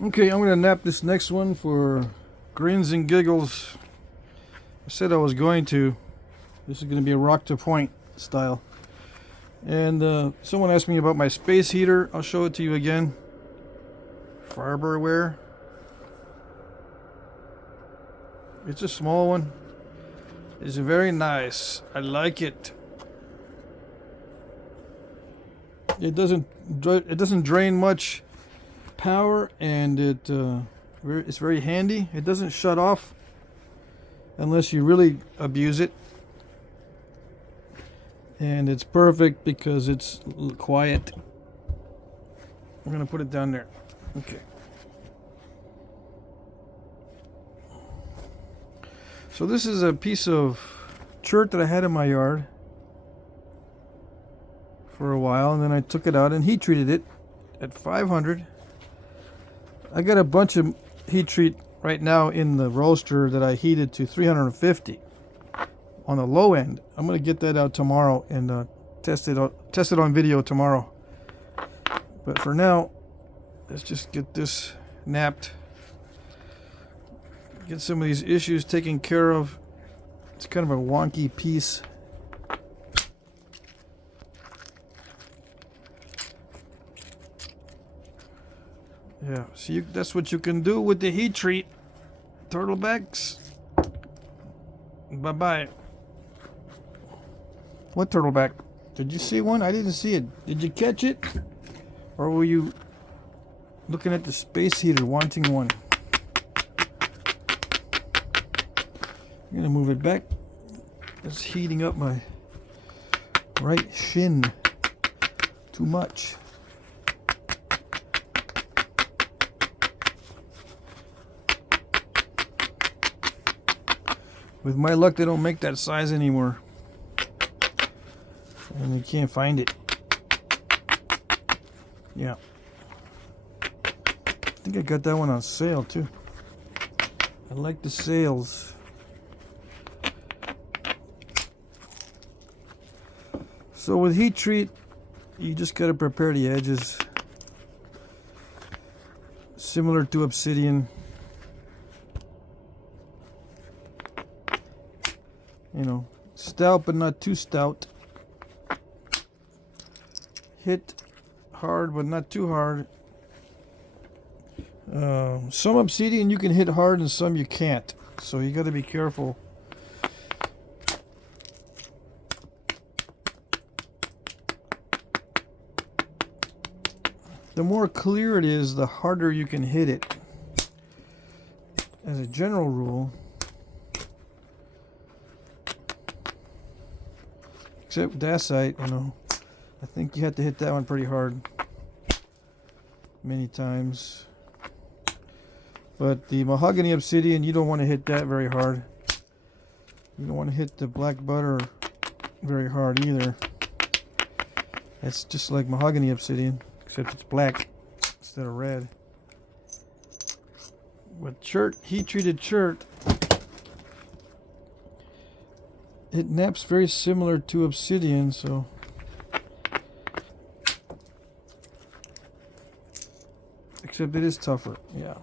Okay, I'm gonna nap this next one for grins and giggles. I said I was going to. This is gonna be a rock to point style. And someone asked me about my space heater. I'll show it to you again. Farberware. It's a small one. It's very nice. I like it. It doesn't drain much power, and it's very handy. It doesn't shut off unless you really abuse it, and it's perfect because it's quiet. I'm gonna put it down there. Okay. So this is a piece of chert that I had in my yard for a while, and then I took it out and heat treated it at 500. I got a bunch of heat treat right now in the roaster that I heated to 350 on the low end. I'm gonna get that out tomorrow and test it on video tomorrow. But for now, let's just get this napped. Get some of these issues taken care of. It's kind of a wonky piece. Yeah, see, that's what you can do with the heat treat. Turtlebacks. Bye-bye. What turtleback? Did you see one? I didn't see it. Did you catch it? Or were you looking at the space heater wanting one? I'm gonna move it back. It's heating up my right shin too much. With my luck, they don't make that size anymore, and you can't find it. Yeah, I think I got that one on sale too. I like the sales. So with heat treat, you just got to prepare the edges, similar to Obsidian. You know, stout but not too stout. Hit hard but not too hard. Some Obsidian you can hit hard and some you can't, so you got to be careful. The more clear it is, the harder you can hit it. As a general rule. Except Dacite, you know. I think you have to hit that one pretty hard. Many times. But the mahogany Obsidian, you don't want to hit that very hard. You don't want to hit the black butter very hard either. It's just like mahogany Obsidian, except it's black instead of red. With chert, heat-treated chert, it naps very similar to Obsidian, so except it is tougher. Yeah.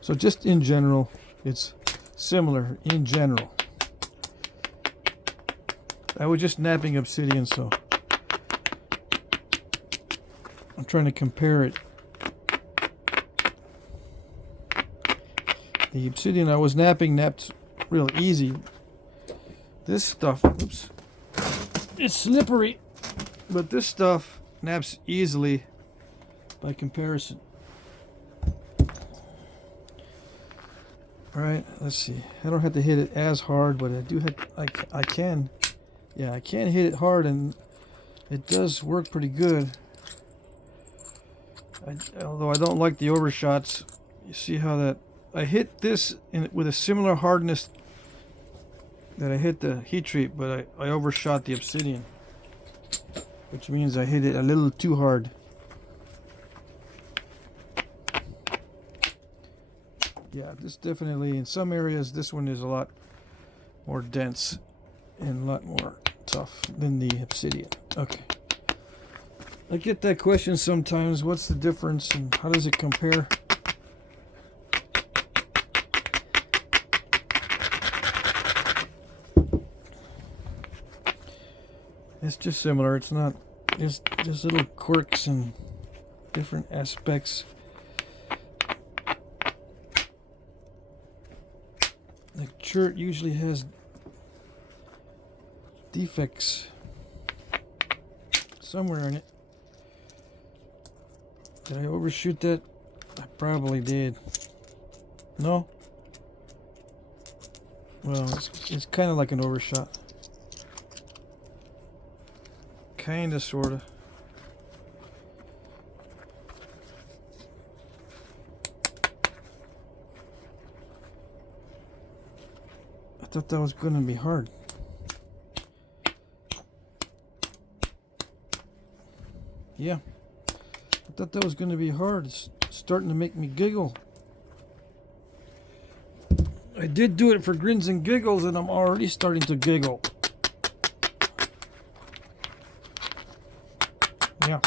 So just in general, it's similar in general. I was just napping Obsidian, so I'm trying to compare it. The Obsidian I was napping napped real easy. This stuff, oops, it's slippery, but this stuff naps easily by comparison. All right, let's see. I don't have to hit it as hard, but I do have. I can. Yeah, I can hit it hard, and it does work pretty good. Although I don't like the overshots. You see how that I hit this with a similar hardness that I hit the heat treat, but I overshot the Obsidian, which means I hit it a little too hard. Yeah, this definitely, in some areas, this one is a lot more dense. and a lot more tough than the Obsidian. Okay. I get that question sometimes. What's the difference and how does it compare? It's just similar. It's not just little quirks and different aspects. The chert usually has defects somewhere in it. Did I overshoot that? I probably did. No? Well, it's kind of like an overshot. Kinda, sorta. I thought that was gonna be hard. Yeah. I thought that was gonna be hard. It's starting to make me giggle. I did do it for grins and giggles and I'm already starting to giggle. Yeah.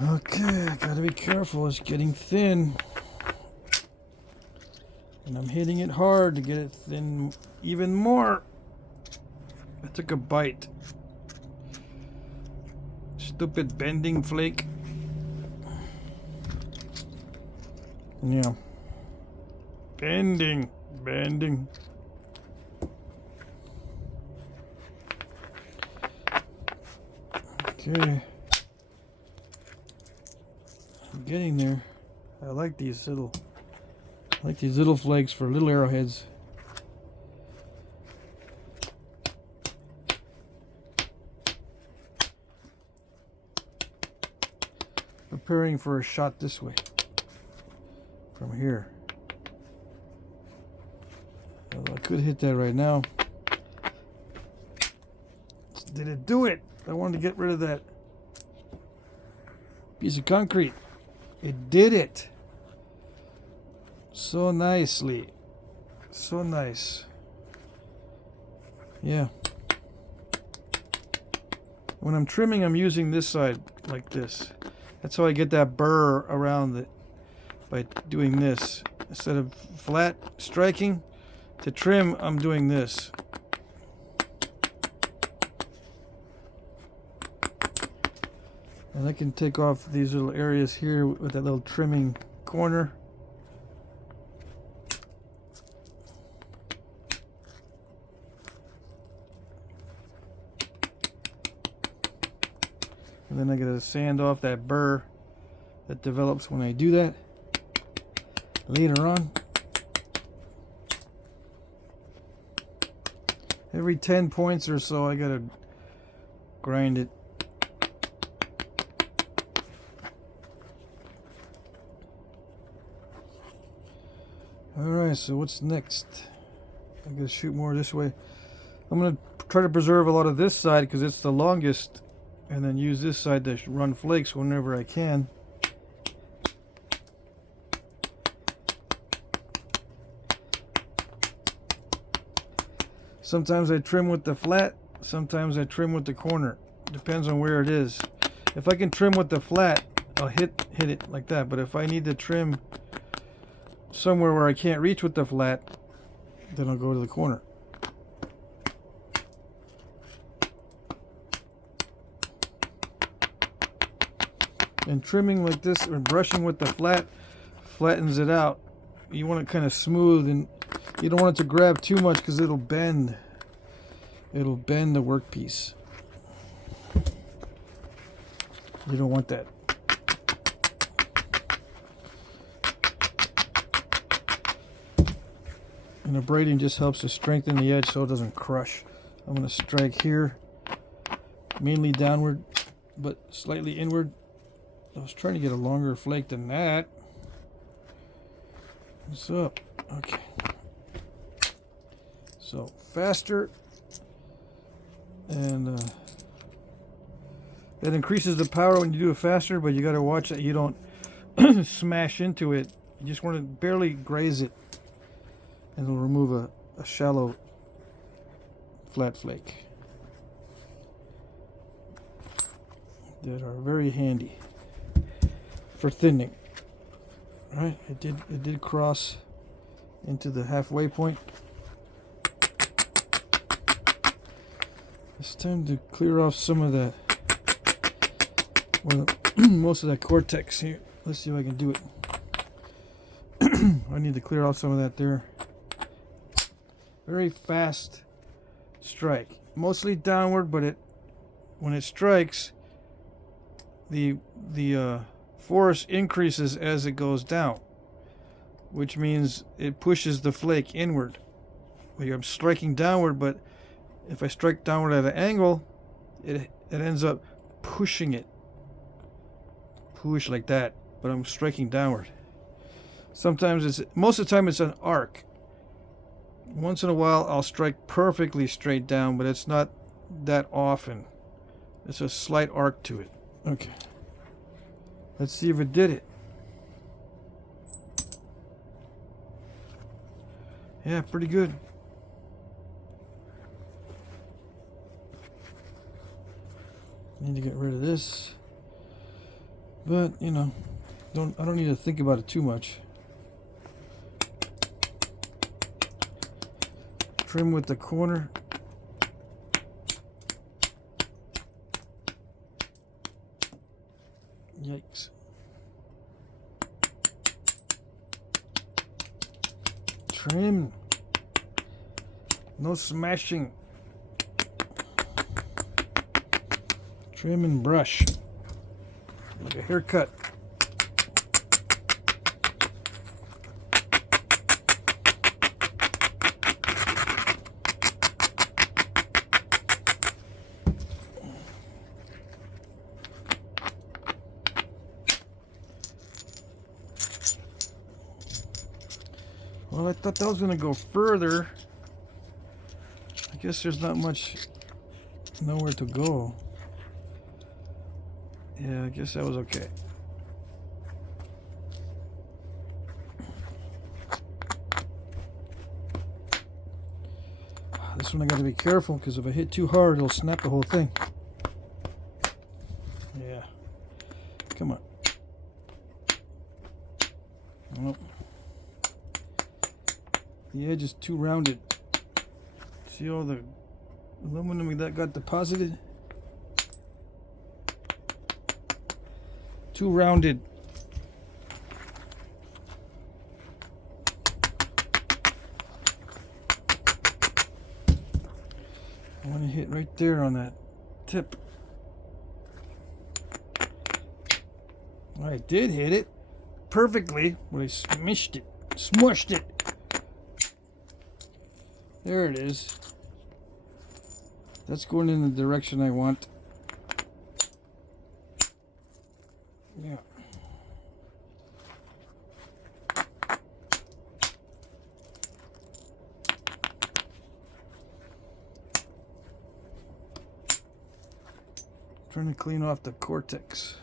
Okay, I gotta be careful. It's getting thin. And I'm hitting it hard to get it thin even more. I took a bite. Stupid bending flake. Yeah. Bending. Okay. I'm getting there. I like these little flakes for little arrowheads. Preparing for a shot this way. From here. Well, I could hit that right now. Did it do it? I wanted to get rid of that piece of concrete. It did it. So nicely. So nice. Yeah. When I'm trimming, I'm using this side like this. That's how I get that burr around it, by doing this. Instead of flat striking, to trim, I'm doing this. And I can take off these little areas here with that little trimming corner. And then I gotta sand off that burr that develops when I do that later on. Every 10 points or so I gotta grind it. Alright, so what's next? I'm gonna shoot more this way. I'm gonna try to preserve a lot of this side because it's the longest, and then use this side to run flakes whenever I can. Sometimes I trim with the flat, sometimes I trim with the corner. Depends on where it is. If I can trim with the flat, I'll hit it like that. But if I need to trim somewhere where I can't reach with the flat, then I'll go to the corner. And trimming like this or brushing with the flat flattens it out. You want it kind of smooth, and you don't want it to grab too much because it'll bend. It'll bend the workpiece. You don't want that. And the braiding just helps to strengthen the edge so it doesn't crush. I'm going to strike here, mainly downward, but slightly inward. I was trying to get a longer flake than that. What's up? Okay. So faster, and it increases the power when you do it faster, but you got to watch that you don't smash into it. You just want to barely graze it, and it'll remove a shallow flat flake that are very handy for thinning. All right, it did cross into the halfway point. It's time to clear off some of that, well, most of that cortex here. Let's see if I can do it. I need to clear off some of that there. Very fast strike, mostly downward, but when it strikes, the force increases as it goes down, which means it pushes the flake inward. I'm striking downward, but if I strike downward at an angle, it ends up pushing it. Push like that, but I'm striking downward. Sometimes most of the time it's an arc. Once in a while I'll strike perfectly straight down, but it's not that often. It's a slight arc to it. Okay. Let's see if it did it. Yeah, pretty good. Need to get rid of this, but you know, I don't need to think about it too much. Trim with the corner. Yikes. Trim. No smashing. Trim and brush. Like a haircut. Well, I thought that was going to go further. I guess there's not much, nowhere to go. Yeah, I guess that was okay. This one I got to be careful, because if I hit too hard, it'll snap the whole thing. Yeah. Come on. Nope. The edge is too rounded. See all the aluminum that got deposited? Too rounded. I want to hit right there on that tip. I did hit it perfectly, but I smushed it. There it is. That's going in the direction I want. Yeah. Trying to clean off the cortex.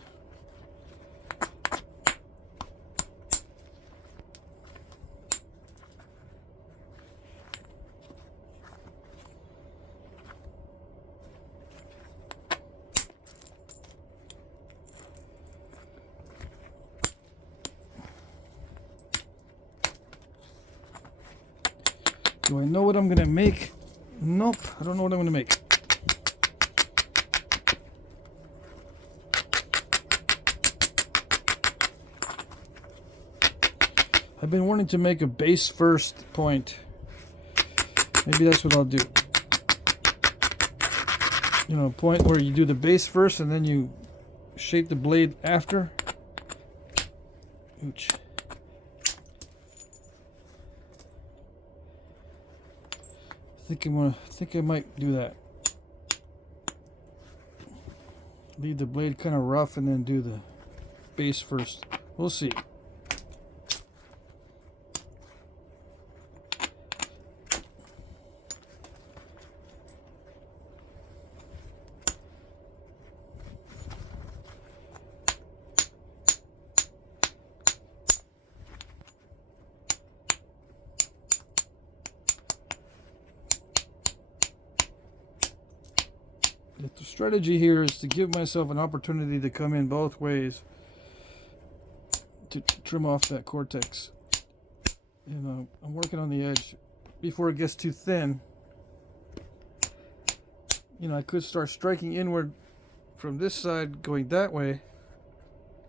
Do I know what I'm gonna make? Nope, I don't know what I'm gonna make. I've been wanting to make a base first point. Maybe that's what I'll do. You know, a point where you do the base first and then you shape the blade after. Ouch. I think I might do that. Leave the blade kind of rough and then do the base first. We'll see. strategy here is to give myself an opportunity to come in both ways to trim off that cortex. And I'm working on the edge before it gets too thin. You know, I could start striking inward from this side going that way,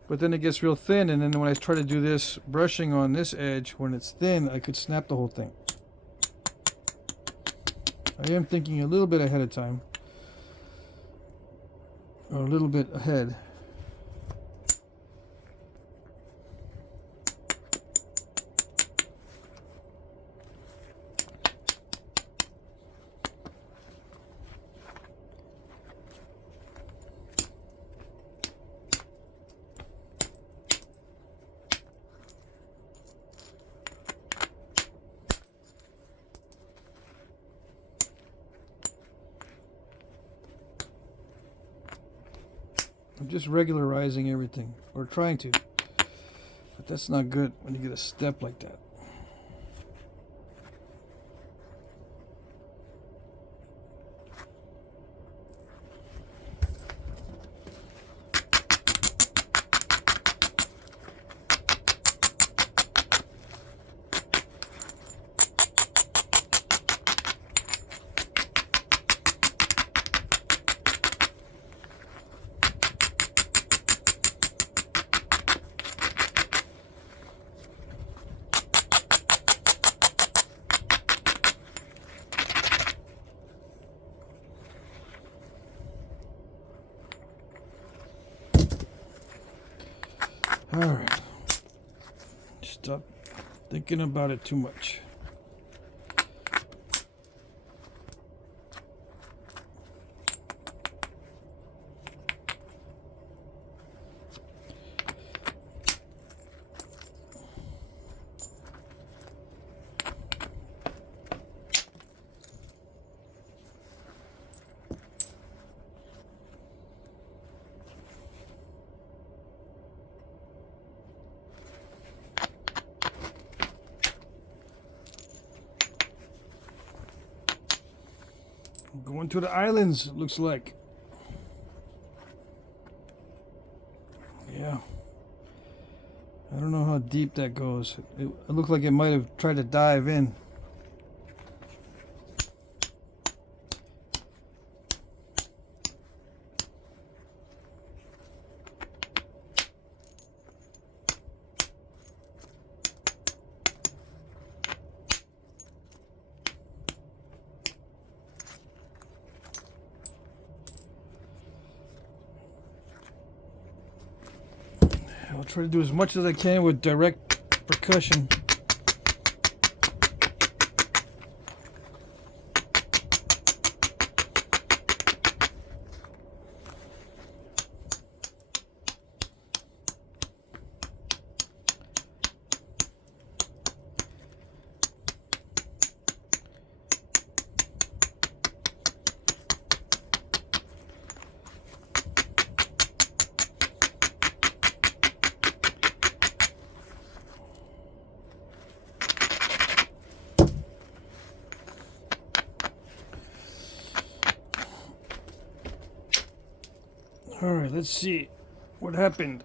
but then it gets real thin, and then when I try to do this brushing on this edge when it's thin, I could snap the whole thing. I am thinking a little bit ahead of time, or a little bit ahead. I'm just regularizing everything, or trying to, but that's not good when you get a step like that. Alright, stop thinking about it too much. Going to the islands, it looks like. Yeah. I don't know how deep that goes. It looked like it might have tried to dive in. I'll try to do as much as I can with direct percussion. All right, let's see what happened.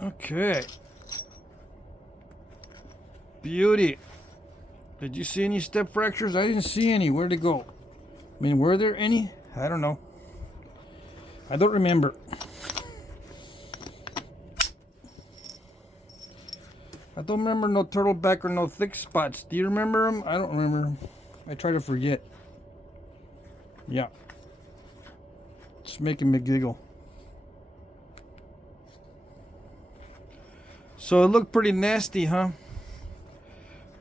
Okay. Beauty. Did you see any step fractures? I didn't see any. Where'd it go? I mean, were there any? I don't know. I don't remember. I don't remember no turtle back or no thick spots. Do you remember them? I don't remember them. I try to forget. Yeah. It's making me giggle. So it looked pretty nasty, huh?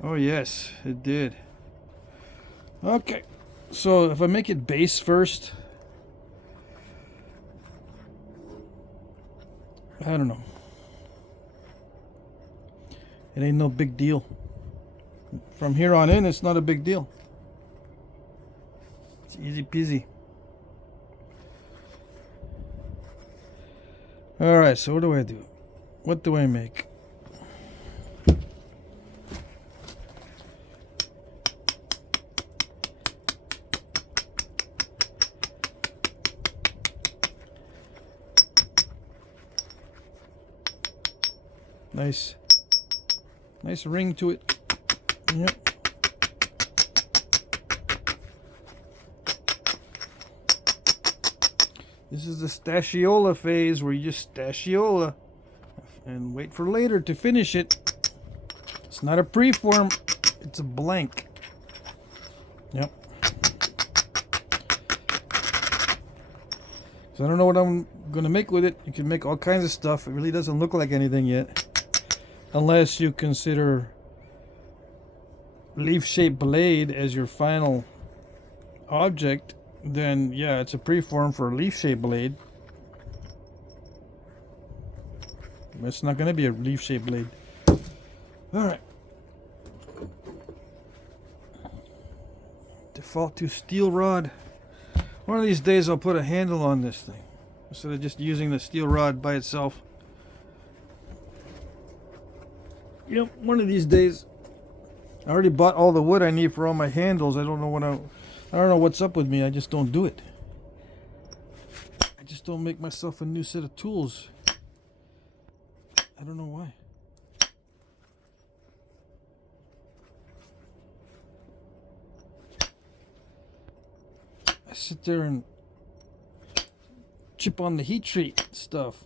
Oh yes, it did. Okay, so if I make it base first, I don't know. It ain't no big deal. From here on in, it's not a big deal. It's easy peasy. Alright, so what do I do? What do I make? Nice ring to it. Yep. This is the stashiola phase where you just stashiola and wait for later to finish it. It's not a preform, it's a blank. Yep. So I don't know what I'm going to make with it. You can make all kinds of stuff. It really doesn't look like anything yet. Unless you consider leaf-shaped blade as your final object, then yeah, it's a preform for a leaf-shaped blade. It's not going to be a leaf-shaped blade. Alright. Default to steel rod. One of these days I'll put a handle on this thing instead of just using the steel rod by itself. Yep, one of these days. I already bought all the wood I need for all my handles. I don't know what's up with me. I just don't do it. I just don't make myself a new set of tools. I don't know why. I sit there and chip on the heat treat stuff.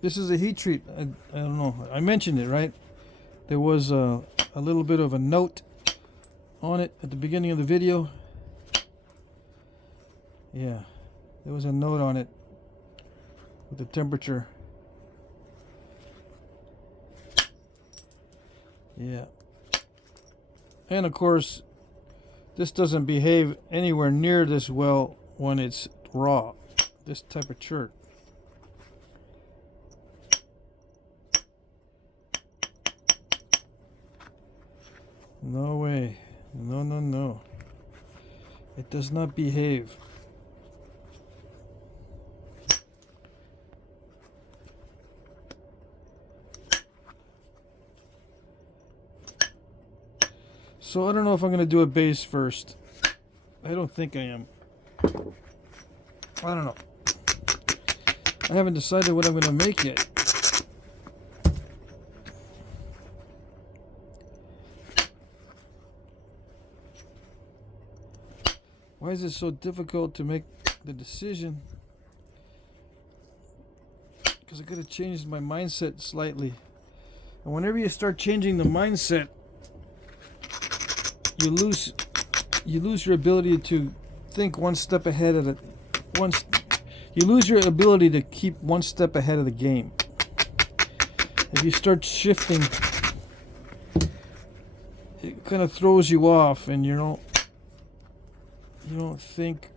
This is a heat treat. I don't know. I mentioned it, right? There was a little bit of a note on it at the beginning of the video. Yeah, there was a note on it with the temperature. Yeah. And of course, this doesn't behave anywhere near this well when it's raw. This type of chert. No way. No, no, no. It does not behave. So I don't know if I'm going to do a base first. I don't think I am. I don't know. I haven't decided what I'm going to make yet. Why is it so difficult to make the decision? Because I could have changed my mindset slightly. And whenever you start changing the mindset, you lose your ability to think one step ahead of it. You lose your ability to keep one step ahead of the game. If you start shifting, it kind of throws you off, and you don't think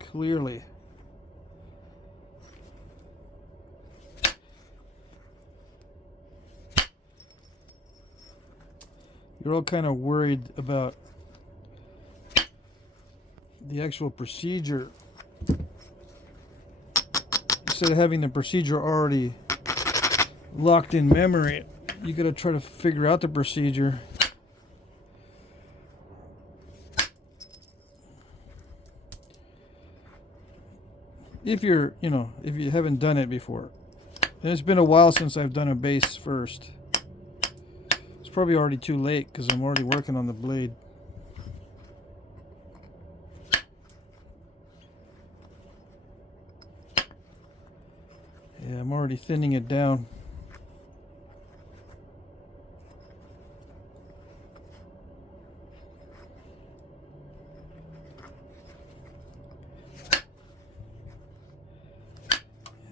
clearly. You're all kind of worried about the actual procedure. Instead of having the procedure already locked in memory, you gotta try to figure out the procedure. If you haven't done it before. And it's been a while since I've done a base first. It's probably already too late because I'm already working on the blade. Yeah, I'm already thinning it down.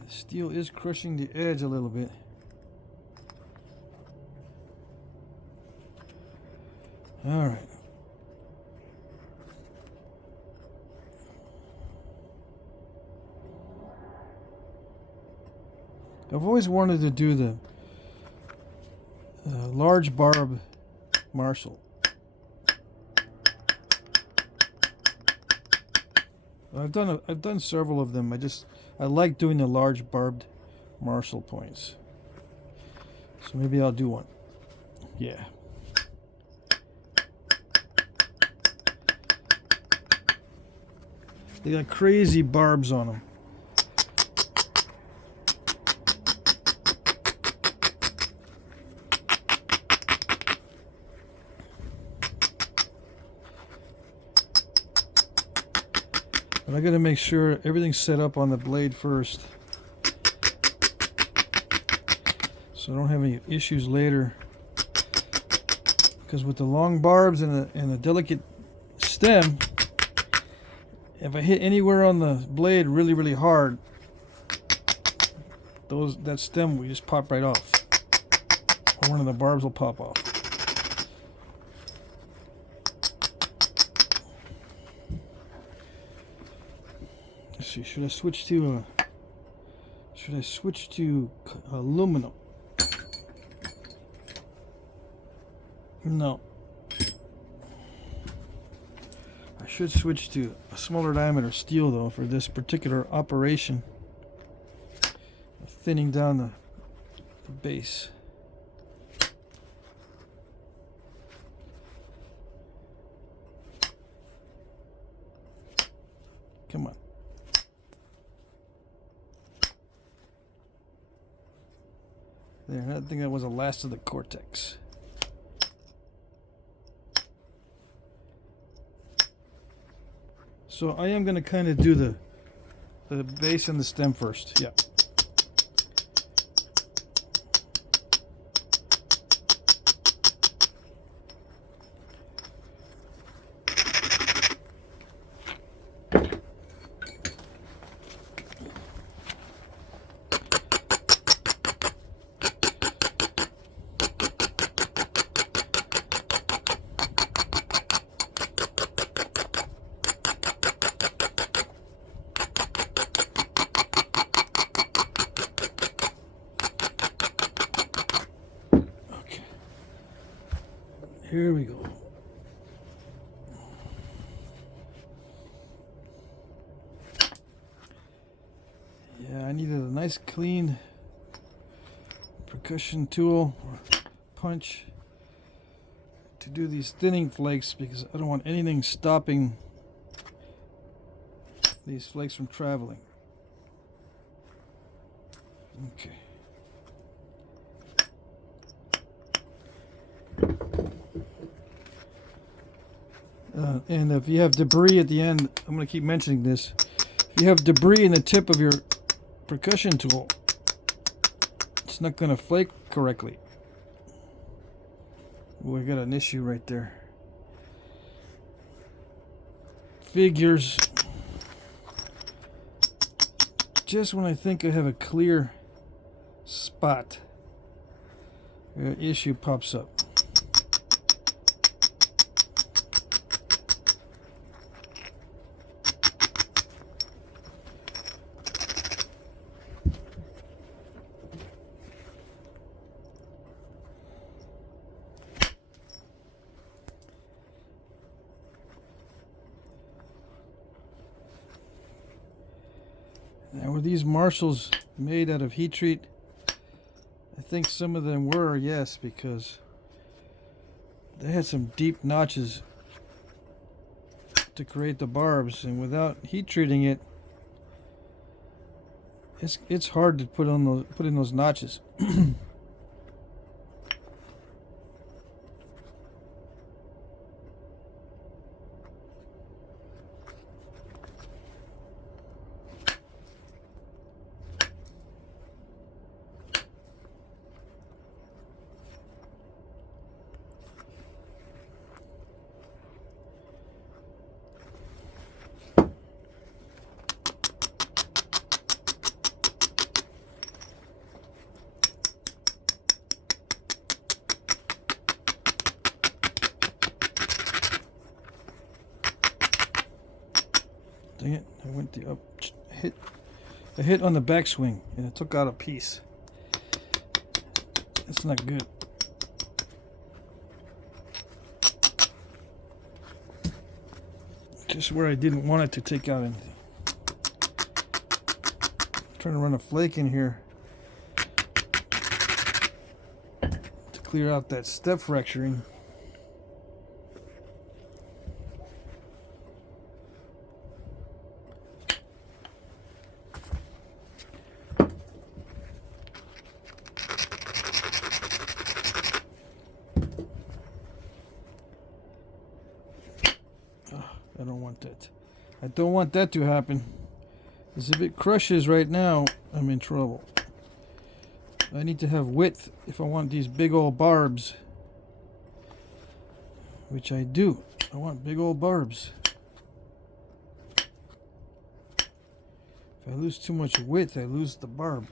Steel is crushing the edge a little bit. All right. I've always wanted to do the large barb Marshall. I've done several of them. I like doing the large barbed Marshall points. So maybe I'll do one. Yeah. They got crazy barbs on them. But I got to make sure everything's set up on the blade first, so I don't have any issues later. Because with the long barbs and a delicate stem, if I hit anywhere on the blade really, really hard, that stem will just pop right off, or one of the barbs will pop off. Let's see. Should I switch to aluminum? No. I should switch to a smaller diameter steel though for this particular operation. Thinning down the base. Come on. There, I think that was the last of the cortex. So I am going to kind of do the base and the stem first. Yeah. Here we go. Yeah, I needed a nice clean percussion tool or punch to do these thinning flakes because I don't want anything stopping these flakes from traveling. Okay. And if you have debris at the end, I'm going to keep mentioning this. If you have debris in the tip of your percussion tool, it's not going to flake correctly. We got an issue right there. Figures. Just when I think I have a clear spot, an issue pops up. Now, were these Marshalls made out of heat treat? I think some of them were, yes, because they had some deep notches to create the barbs, and without heat treating it, it's hard to put in those notches. Dang it, I went the up I hit on the backswing and it took out a piece. That's not good. Just where I didn't want it to take out anything. I'm trying to run a flake in here to clear out that step fracturing. I don't want that. I don't want that to happen. Because if it crushes right now, I'm in trouble. I need to have width if I want these big old barbs. Which I do. I want big old barbs. If I lose too much width, I lose the barb.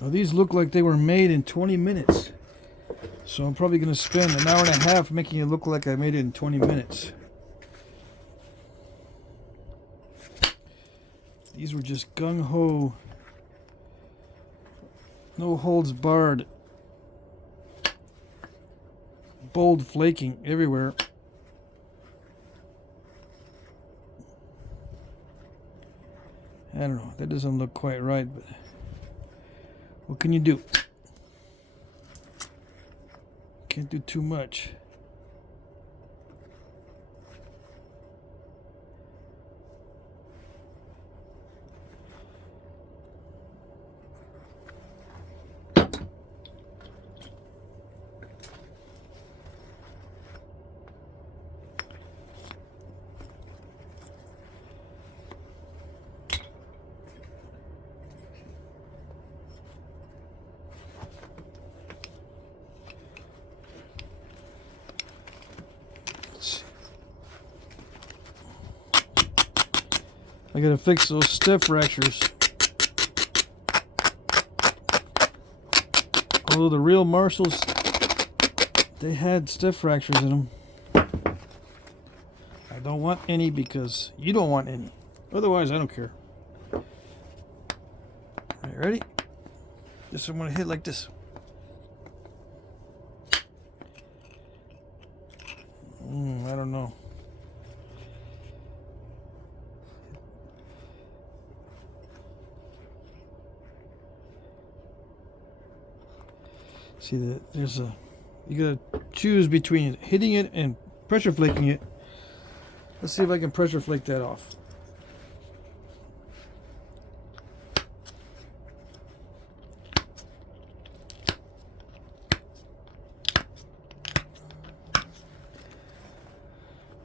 Now these look like they were made in 20 minutes. So I'm probably going to spend an hour and a half making it look like I made it in 20 minutes. These were just gung-ho, no holds barred, bold flaking everywhere. I don't know, that doesn't look quite right, but what can you do? Can't do too much. I gotta fix those step fractures. Although the real Marshalls, they had step fractures in them. I don't want any because you don't want any. Otherwise, I don't care. Alright, ready? Just I'm gonna hit like this. I don't know. See that there's a, you gotta choose between hitting it and pressure flaking it. Let's see if I can pressure flake that off.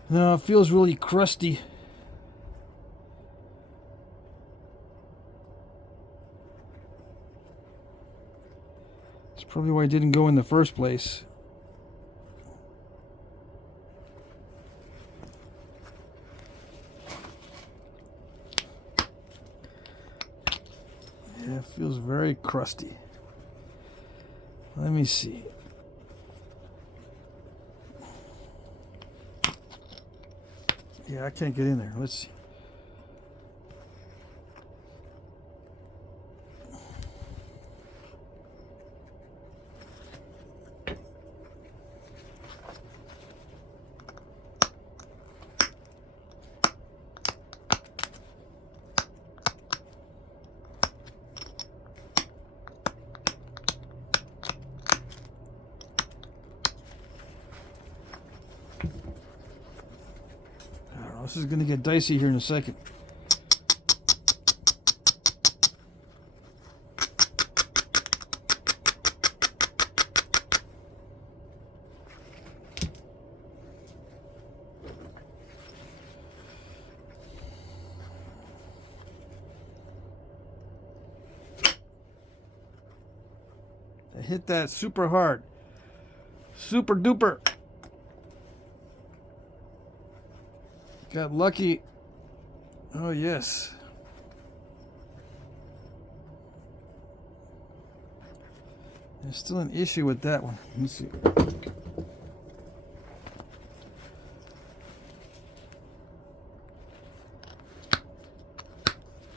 No, it feels really crusty. Probably why it didn't go in the first place. Yeah, it feels very crusty. Let me see. Yeah, I can't get in there. Let's see. This is going to get dicey here in a second. I hit that super hard. Super duper. Got lucky. Oh, yes. There's still an issue with that one. Let me see.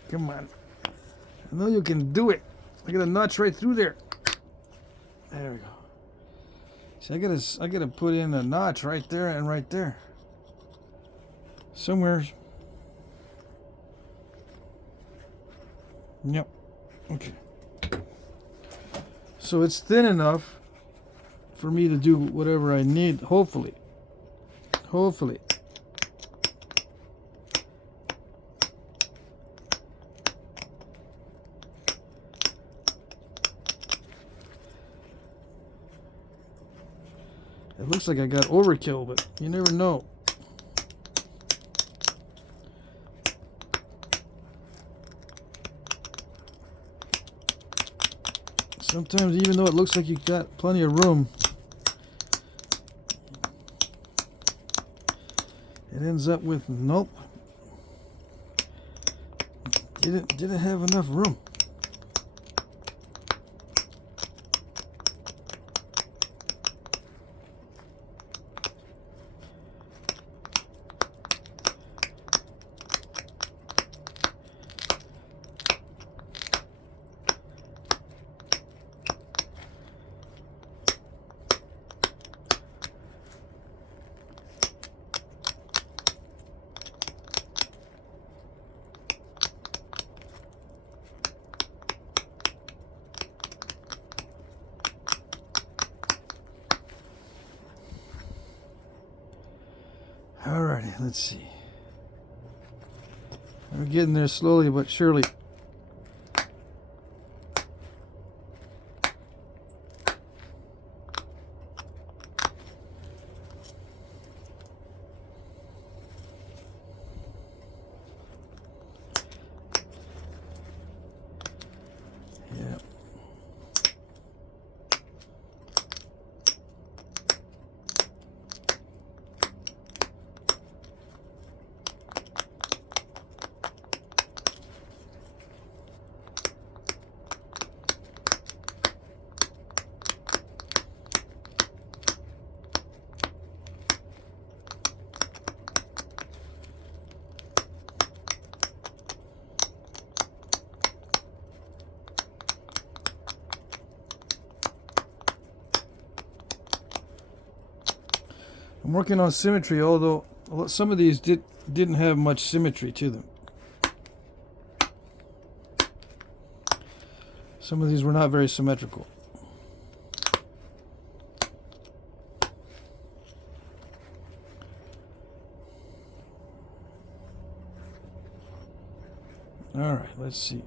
Come on. I know you can do it. I got a notch right through there. There we go. See, I gotta put in a notch right there and right there. Somewhere. Yep. Okay. So it's thin enough for me to do whatever I need, hopefully. Hopefully. It looks like I got overkill, but you never know. Sometimes, even though it looks like you got plenty of room, it ends up with nope. Didn't have enough room. Alrighty, let's see. We're getting there slowly but surely. Yeah. I'm working on symmetry, although some of these didn't have much symmetry to them. Some of these were not very symmetrical. All right, let's see.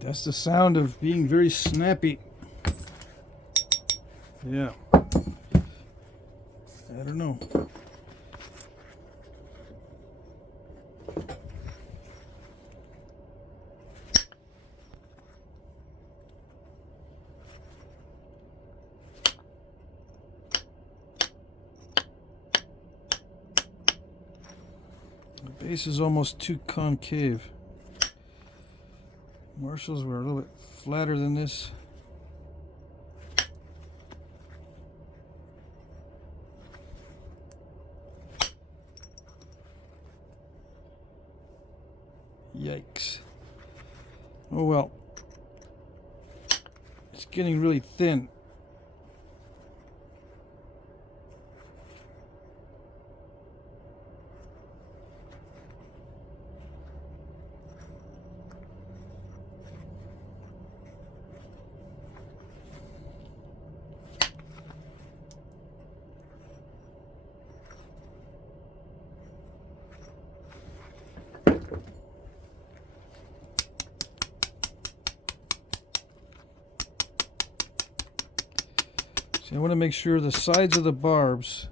That's the sound of being very snappy. Yeah. I don't know. The base is almost too concave. Marshalls were a little bit flatter than this. Yikes. Oh well. It's getting really thin. I want to make sure the sides of the barbs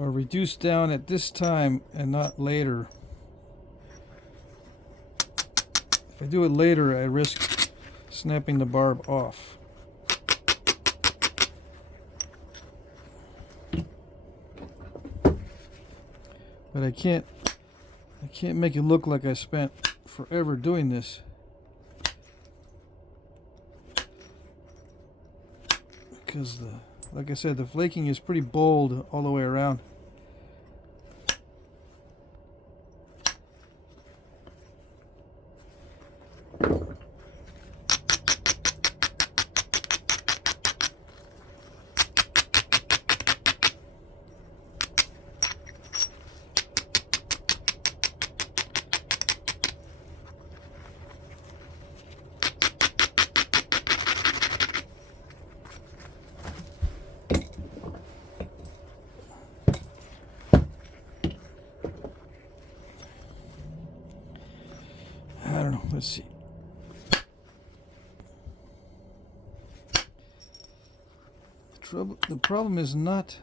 are reduced down at this time and not later. If I do it later, I risk snapping the barb off. But I can't make it look like I spent forever doing this. Because like I said, the flaking is pretty bold all the way around. Let's see. The problem is not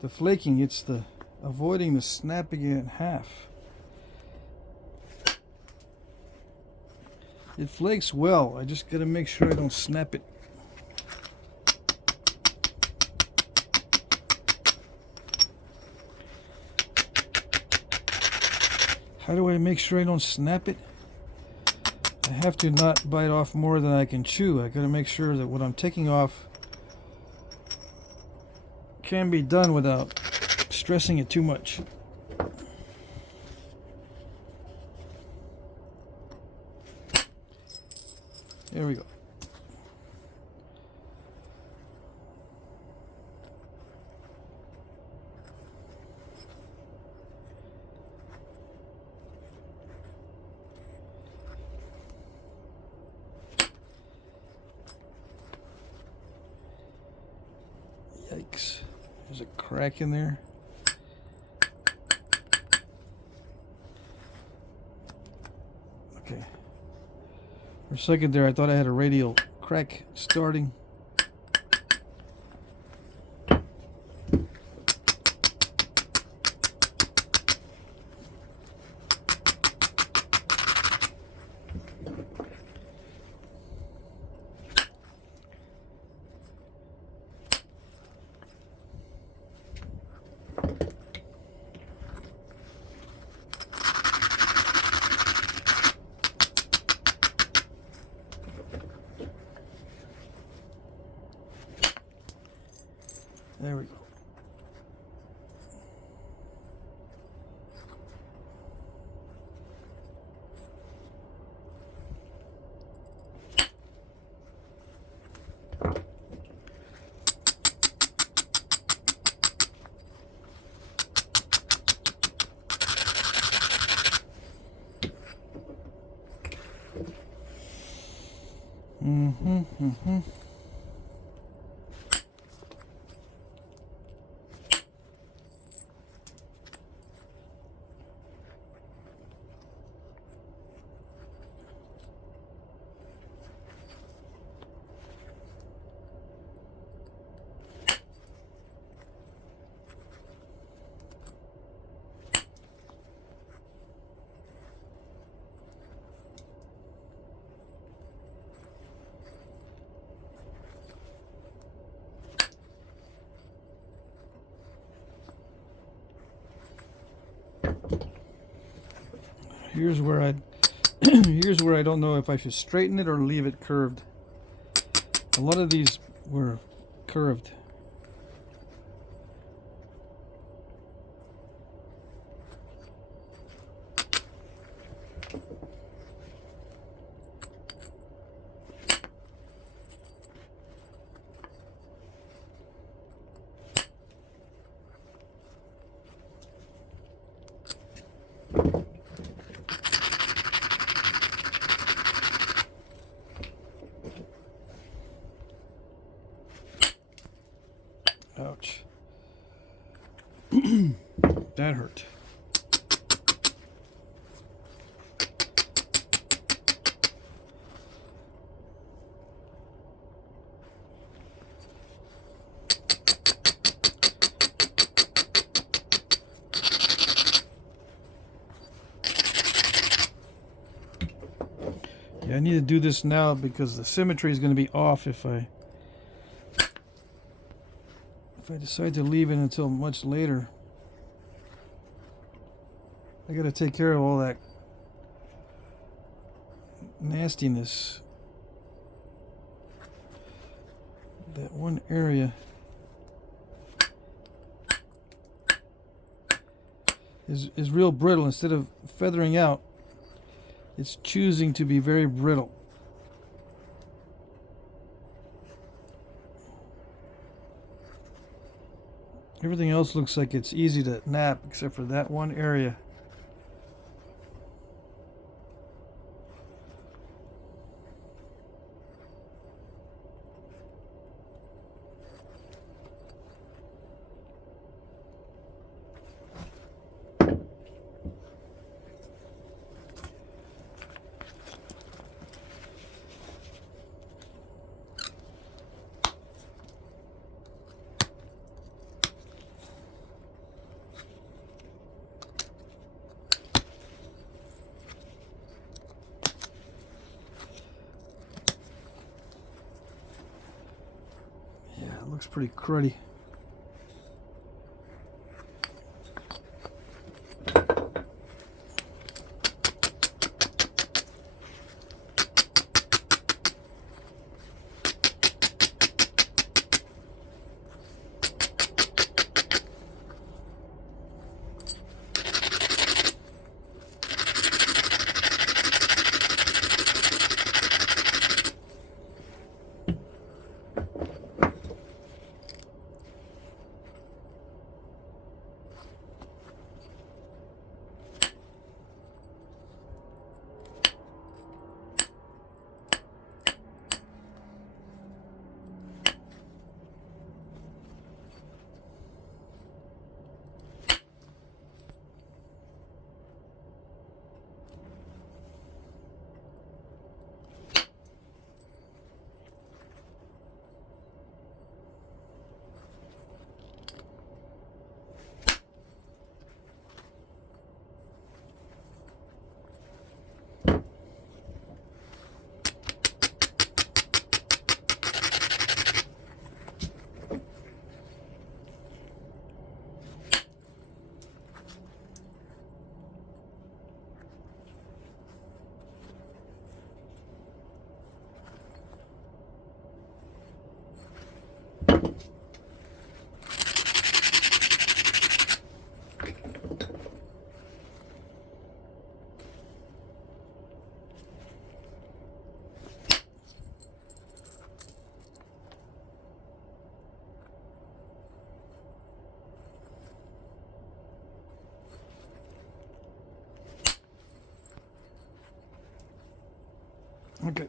the flaking, it's the avoiding the snapping it in half. It flakes well, I just gotta make sure I don't snap it. How do I make sure I don't snap it? I have to not bite off more than I can chew. I gotta make sure that what I'm taking off can be done without stressing it too much. There we go. Yikes. There's a crack in there. Okay. For a second there, I thought I had a radial crack starting. There we go. Here's where here's where I don't know if I should straighten it or leave it curved. A lot of these were curved. Ouch. That hurt. Yeah, I need to do this now because the symmetry is going to be off if I decide to leave it until much later. I got to take care of all that nastiness. That one area is real brittle. Instead of feathering out, it's choosing to be very brittle. Everything else looks like it's easy to nap except for that one area. Looks pretty cruddy. Okay,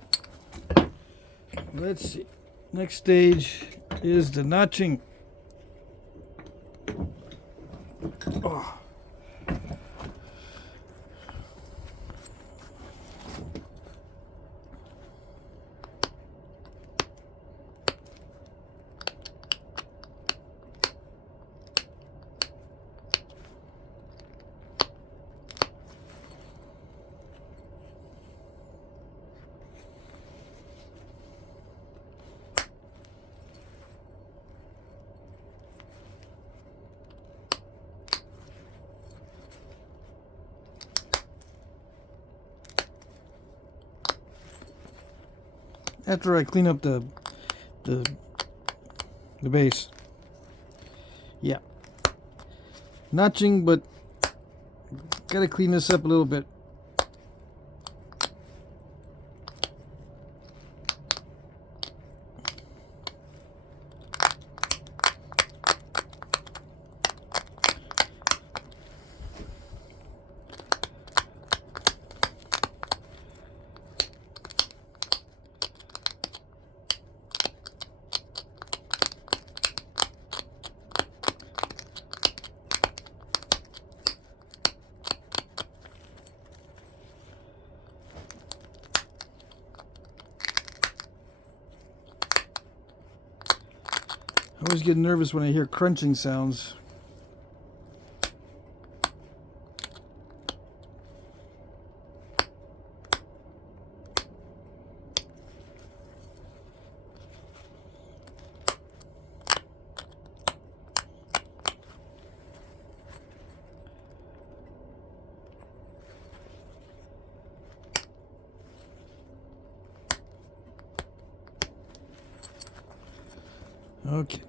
let's see. Next stage is the notching. Oh. After I clean up the base. Yeah. Notching, but gotta clean this up a little bit. I always get nervous when I hear crunching sounds. Okay.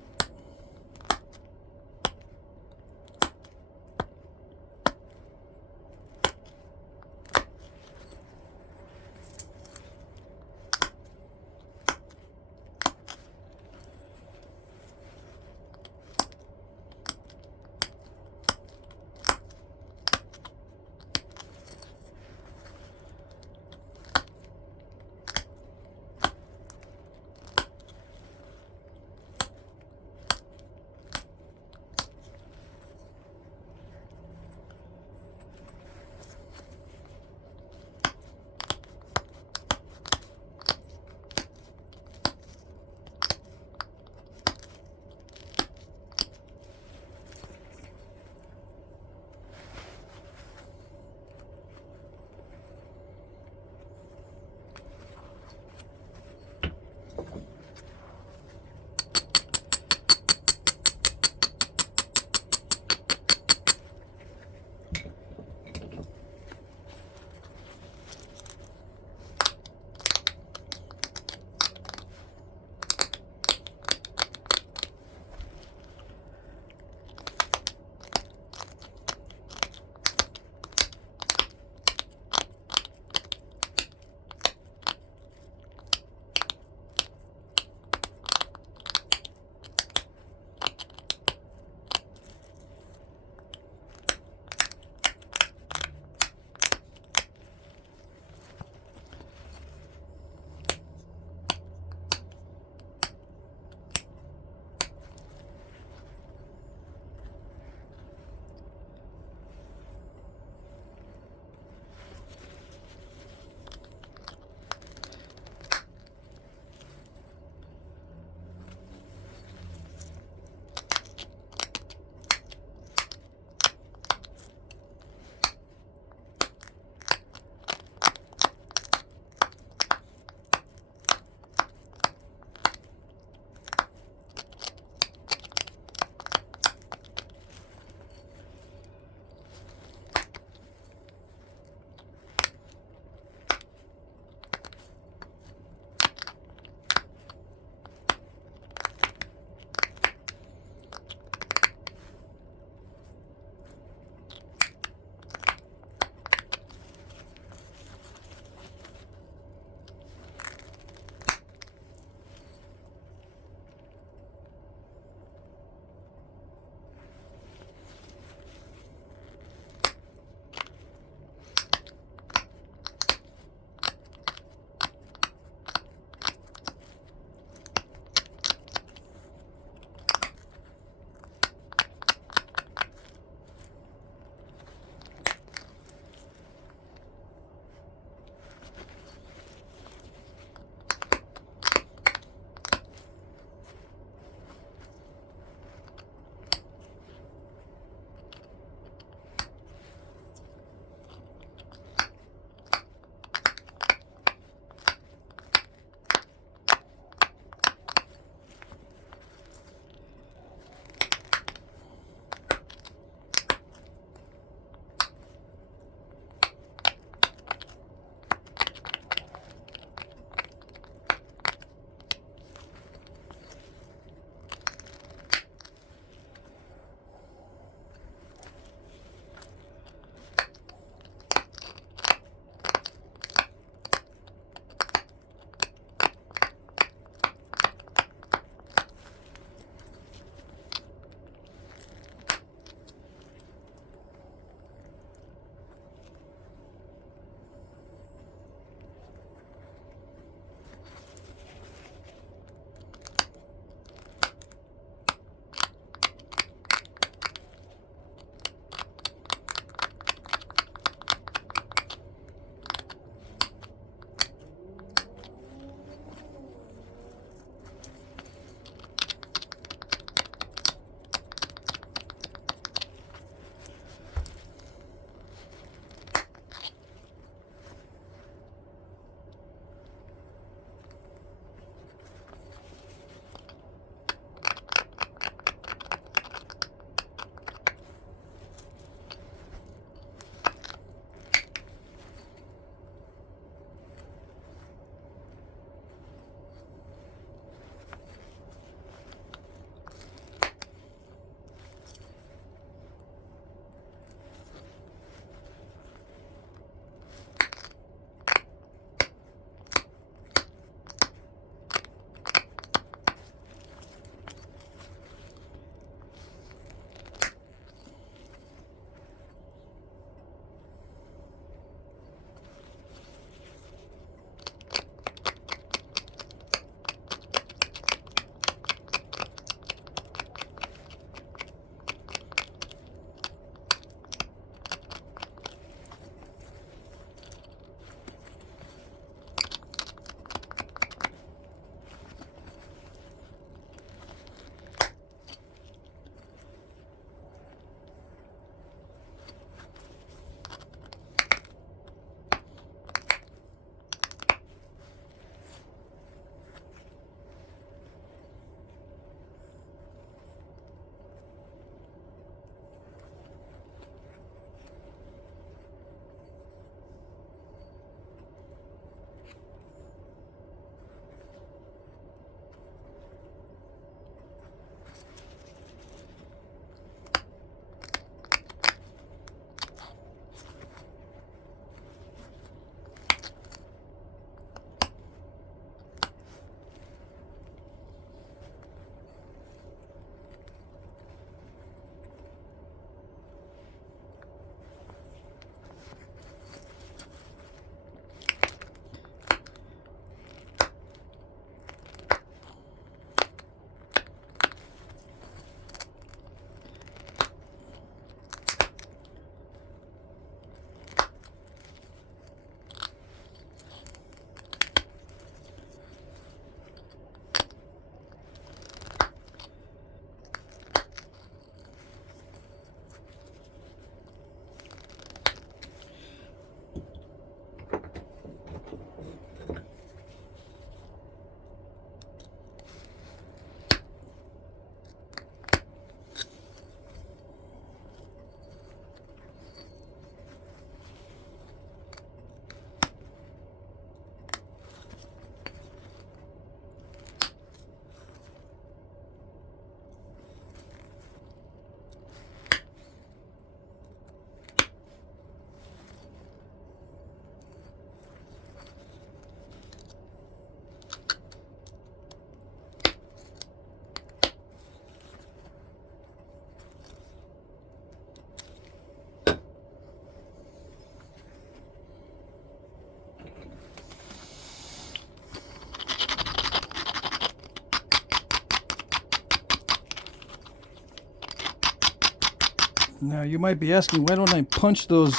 Now you might be asking, why don't I punch those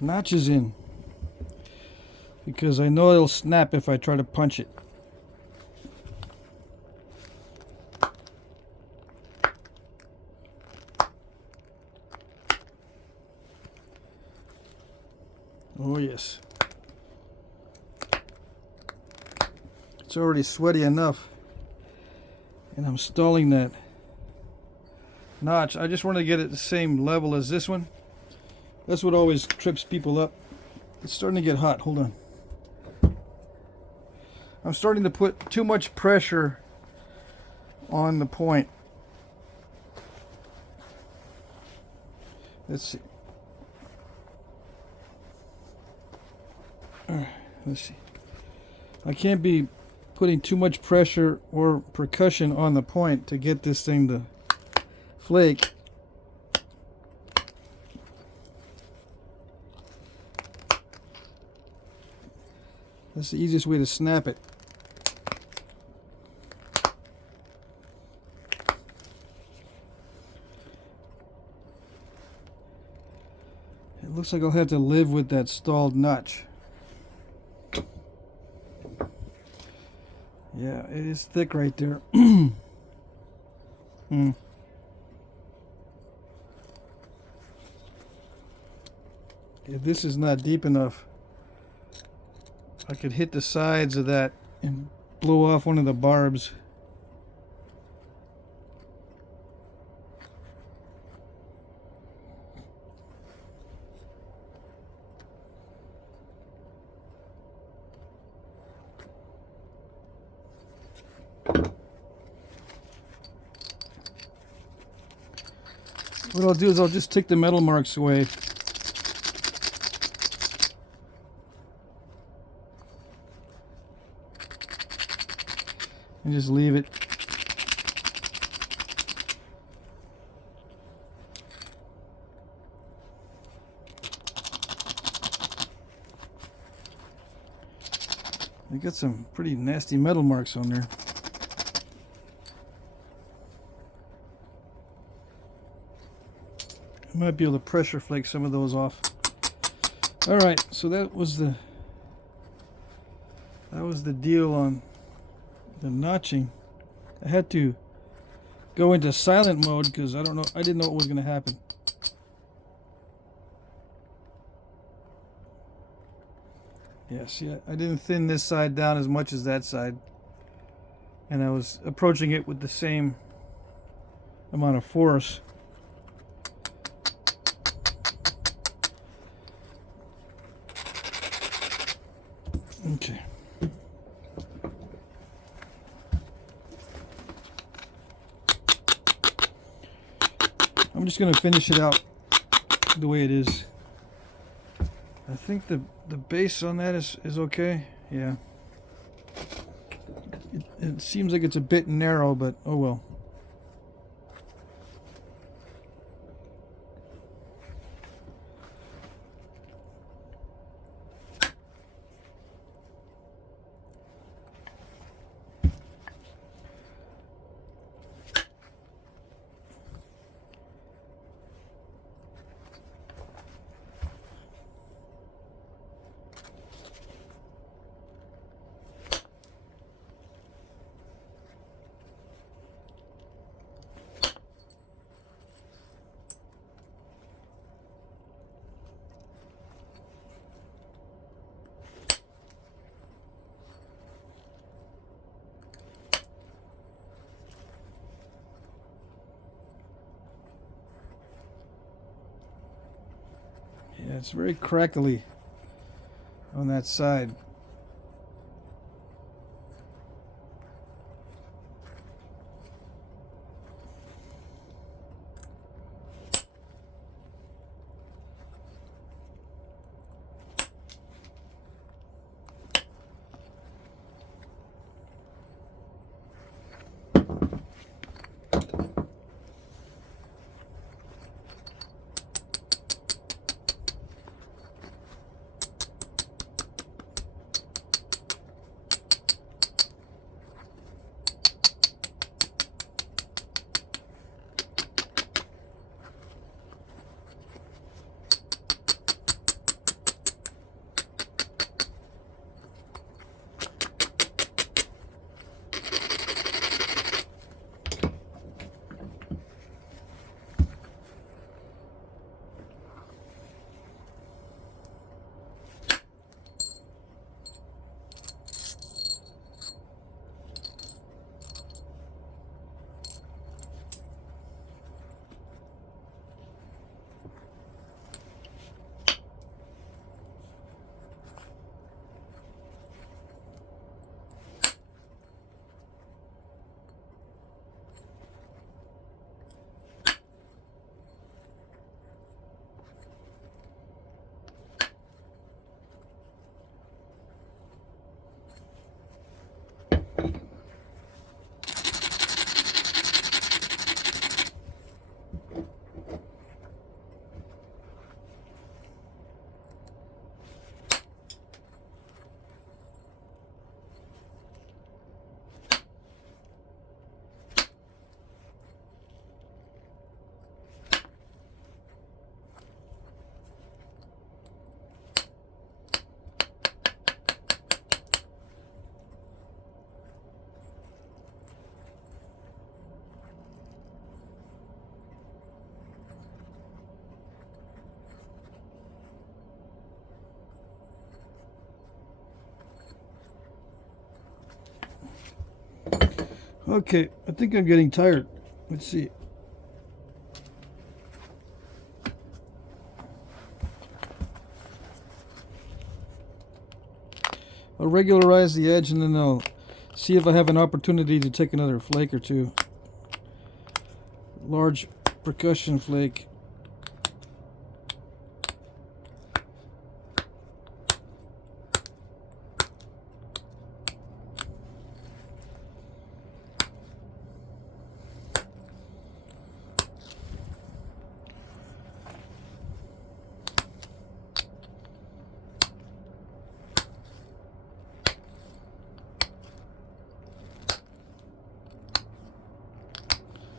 notches in? Because I know it'll snap if I try to punch it. Oh yes. It's already sweaty enough. And I'm stalling that notch. I just want to get it the same level as this one. That's what always trips people up. It's starting to get hot. Hold on. I'm starting to put too much pressure on the point. Let's see. Let's see. I can't be putting too much pressure or percussion on the point to get this thing to flake. That's the easiest way to snap it. It looks like I'll have to live with that stalled notch. Yeah, it is thick right there. If this is not deep enough, I could hit the sides of that and blow off one of the barbs. What I'll do is I'll just take the metal marks away. And just leave it. I got some pretty nasty metal marks on there. I might be able to pressure flake some of those off. All right, so that was the deal on the notching. I had to go into silent mode because I didn't know what was going to happen. Yeah, see, I didn't thin this side down as much as that side, and I was approaching it with the same amount of force. Okay. I'm just going to finish it out the way it is. I think the base on that is okay. Yeah. It seems like it's a bit narrow, but oh well. Yeah, it's very crackly on that side. Okay, I think I'm getting tired. Let's see. I'll regularize the edge and then I'll see if I have an opportunity to take another flake or two. Large percussion flake.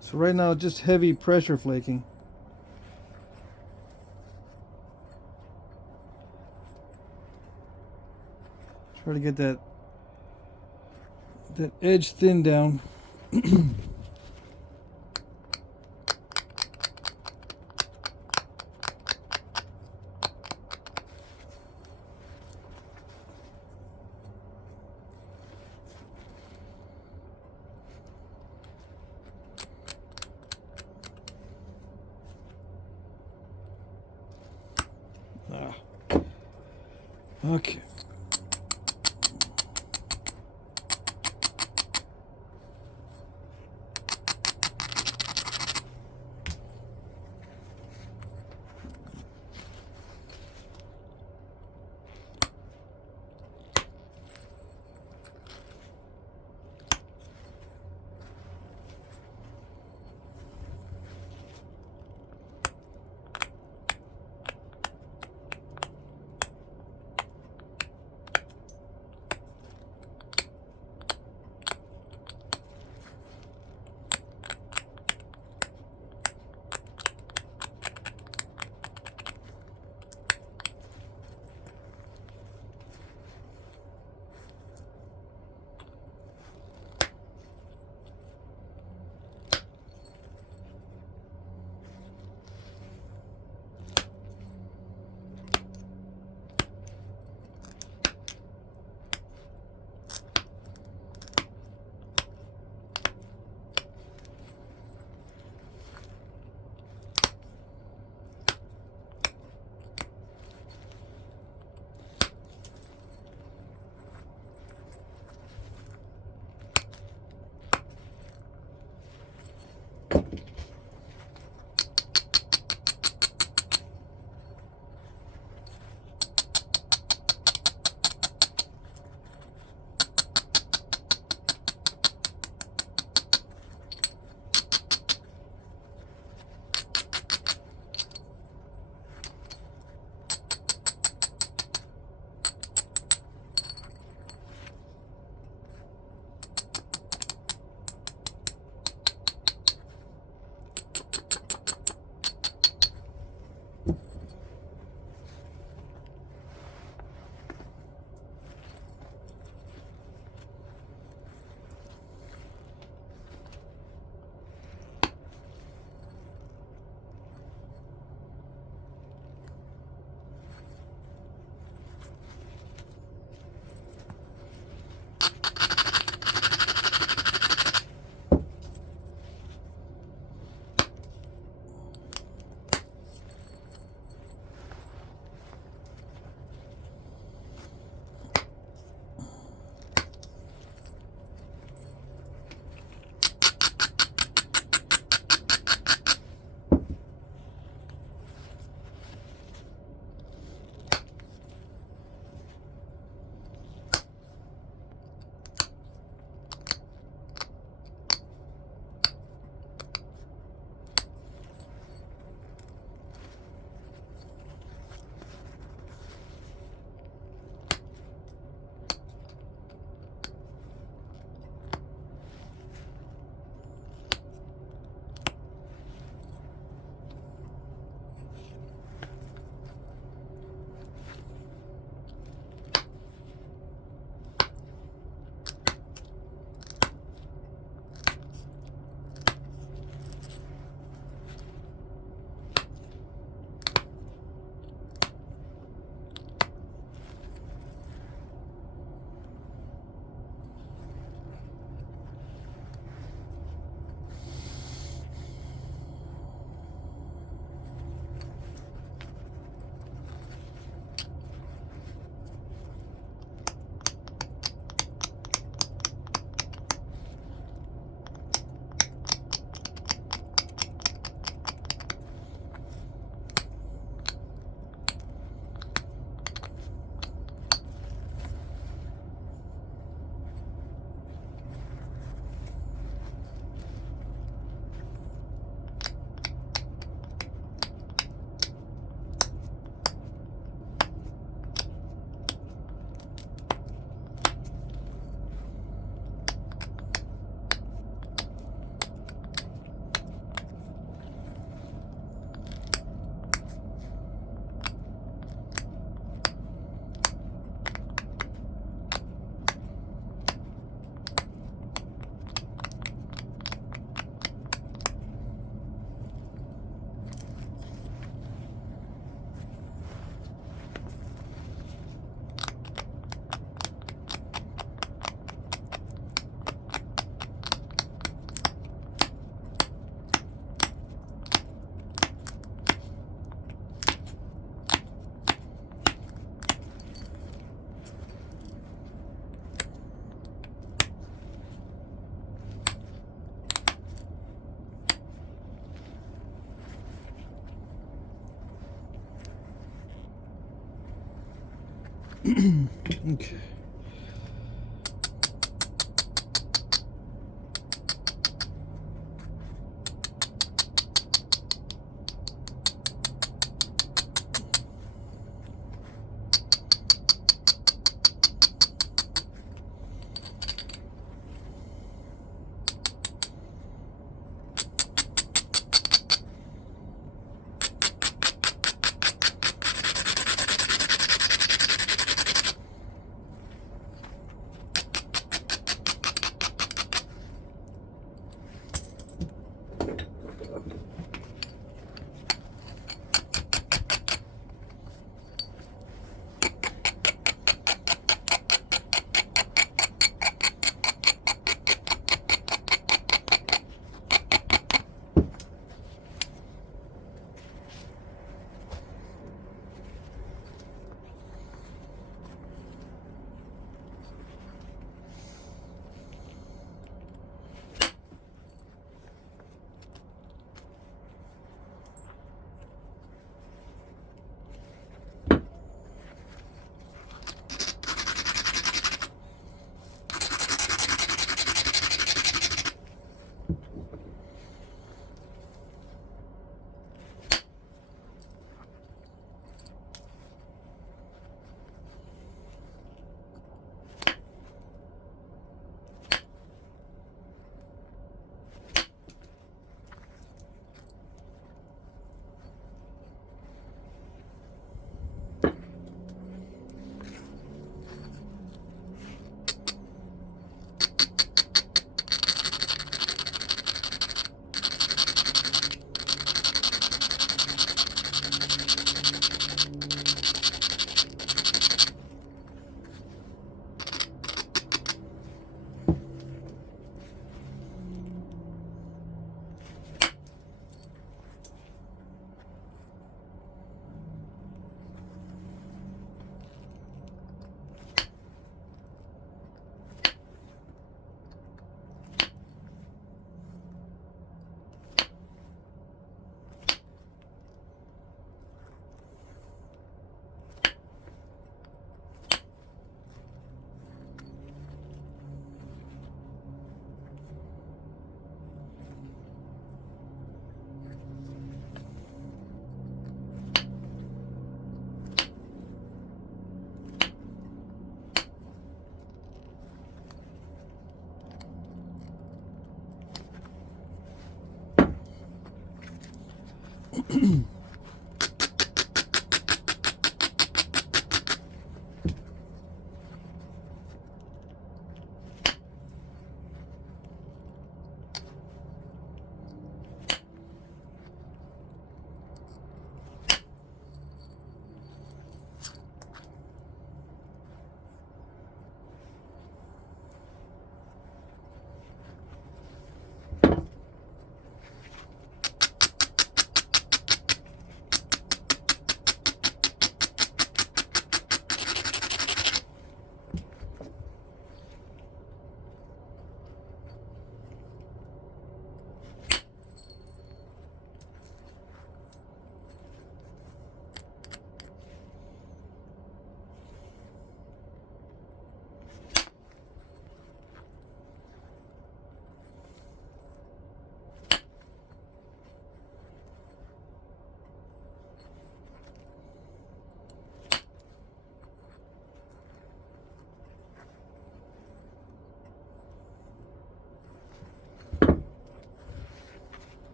So right now, just heavy pressure flaking. Try to get that edge thin down. Okay. Okay.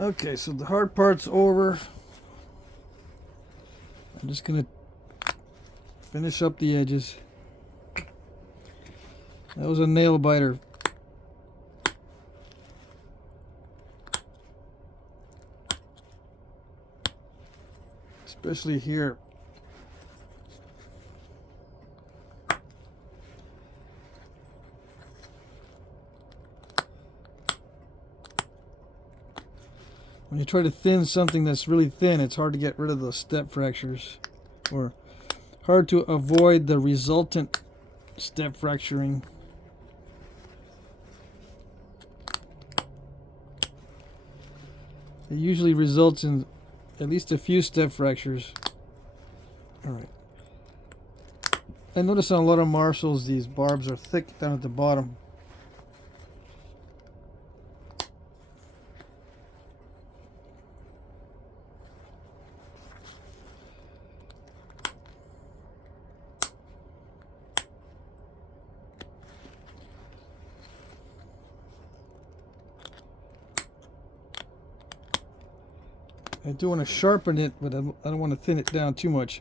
Okay, so the hard part's over. I'm just gonna finish up the edges. That was a nail biter. Especially here. When you try to thin something that's really thin, it's hard to get rid of those step fractures, or hard to avoid the resultant step fracturing. It usually results in at least a few step fractures. Alright. I notice on a lot of Marshalls these barbs are thick down at the bottom. I do want to sharpen it, but I don't want to thin it down too much.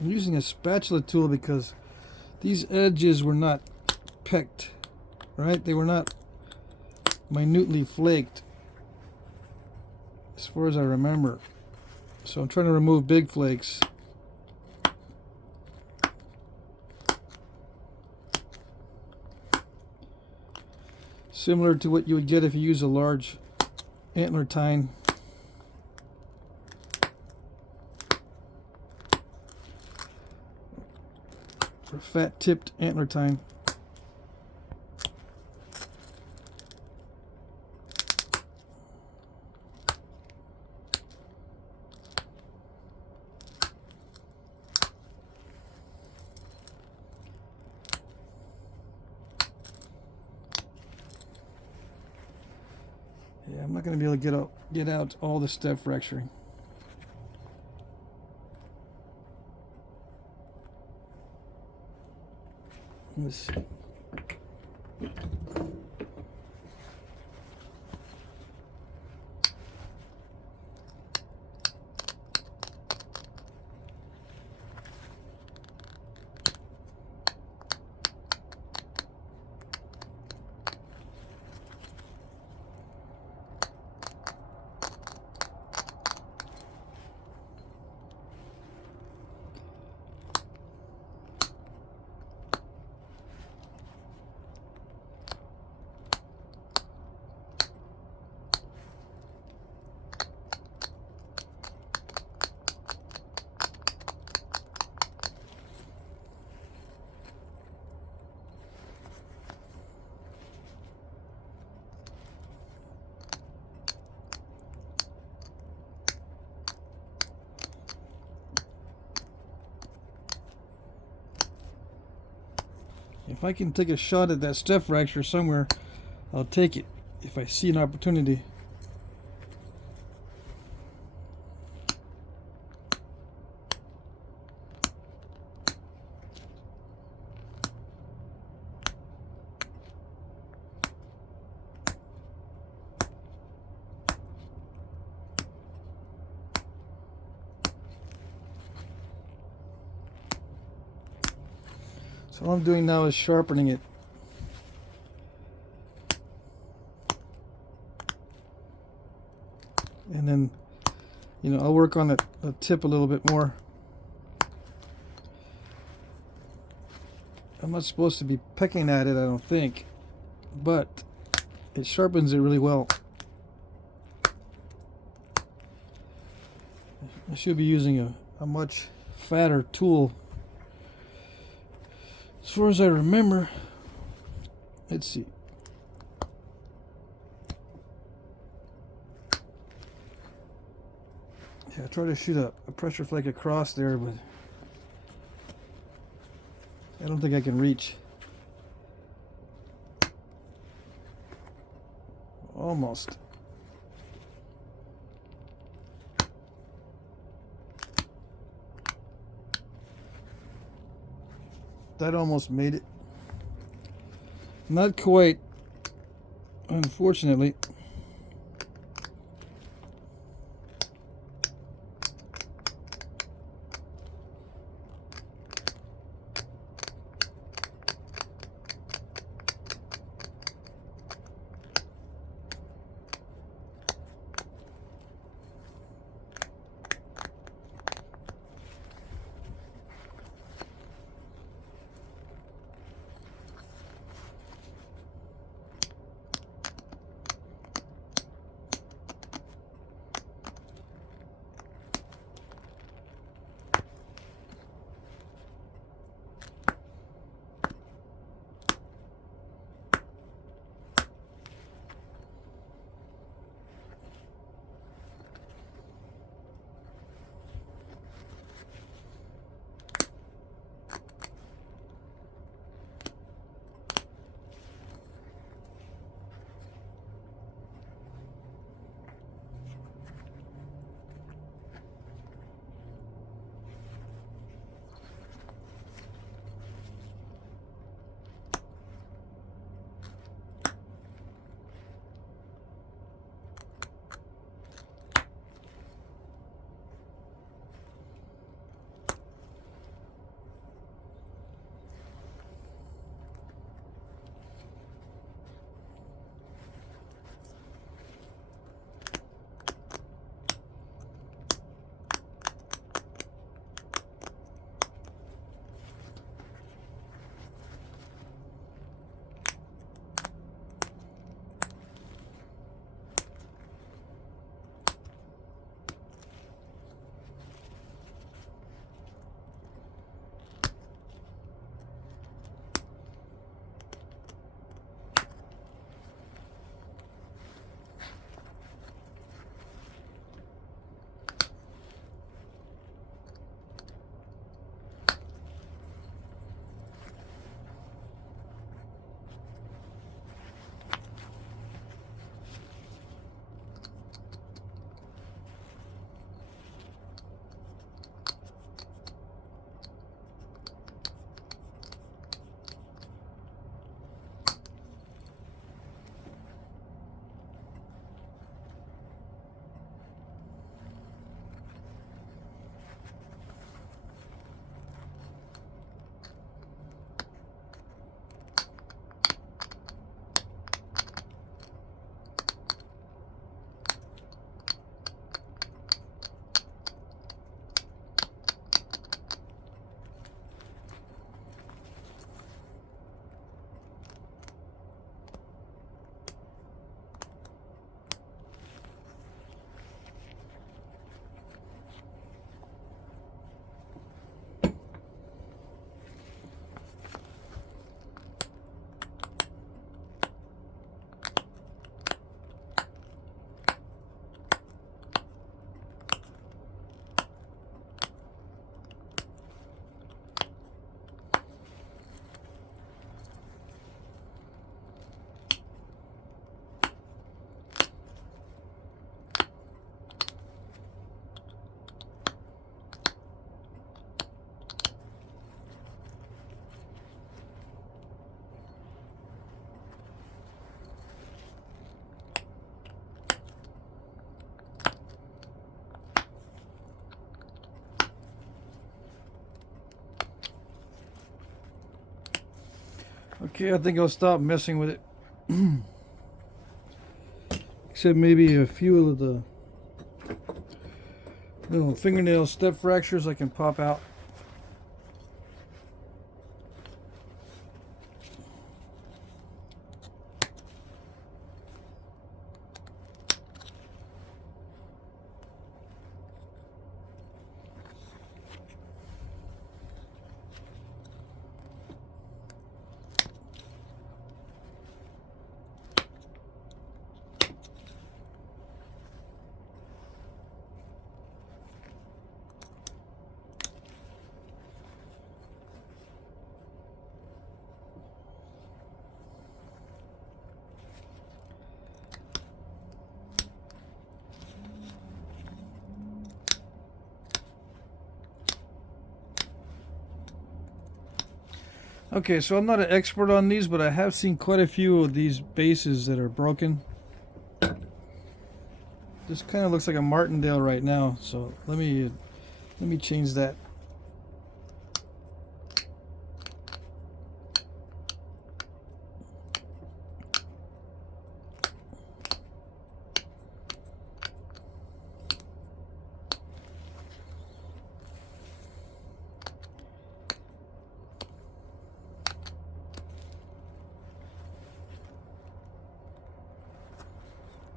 I'm using a spatula tool because these edges were not pecked, right? They were not minutely flaked, as far as I remember. So I'm trying to remove big flakes. Similar to what you would get if you use a large antler tine. Or fat tipped antler tine. Yeah, I'm not going to be able to get out all the step fracturing. Let's see. If I can take a shot at that step fracture somewhere, I'll take it if I see an opportunity. So all I'm doing now is sharpening it. And then, I'll work on the tip a little bit more. I'm not supposed to be pecking at it, I don't think, but it sharpens it really well. I should be using a much fatter tool. As far as I remember, let's see. Yeah, I tried to shoot a pressure flake across there, but I don't think I can reach. Almost. That almost made it. Not quite, unfortunately. Okay, I think I'll stop messing with it. Except maybe a few of the little fingernail step fractures I can pop out. Okay, so I'm not an expert on these, but I have seen quite a few of these bases that are broken. This kind of looks like a martindale right now, so let me change that.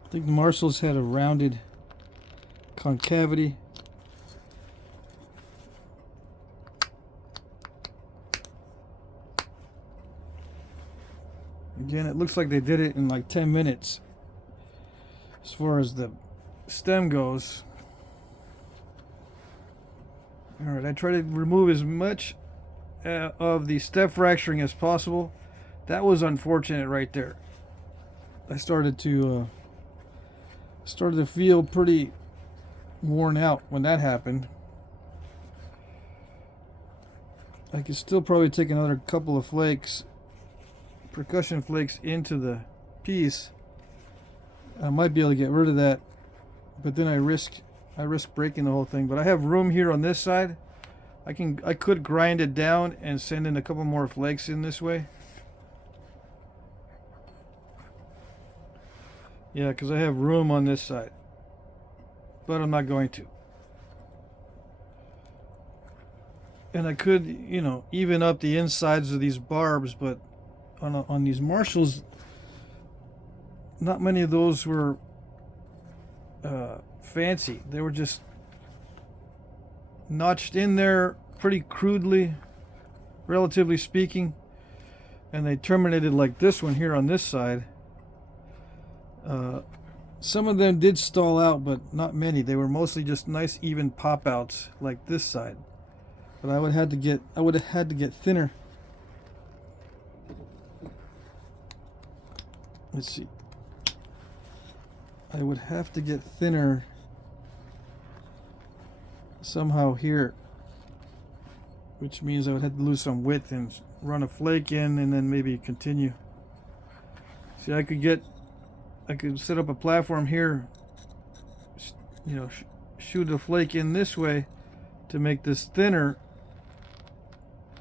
I think the Marshalls had a rounded concavity. Again, it looks like they did it in like 10 minutes as far as the stem goes. Alright, I try to remove as much of the step fracturing as possible. That was unfortunate right there. I started to feel pretty worn out when that happened. I could still probably take another couple of flakes, percussion flakes, into the piece. I might be able to get rid of that, but then I risk breaking the whole thing. But I have room here on this side. I could grind it down and send in a couple more flakes in this way. Yeah, because I have room on this side, but I'm not going to. And I could, you know, even up the insides of these barbs, but on these Marshalls, not many of those were fancy. They were just notched in there pretty crudely, relatively speaking, and they terminated like this one here on this side. Some of them did stall out, but not many. They were mostly just nice even pop outs like this side. But I would have had to get thinner. Let's see. I would have to get thinner somehow here, which means I would have to lose some width and run a flake in and then maybe continue. See, I could set up a platform here, you know, shoot a flake in this way to make this thinner,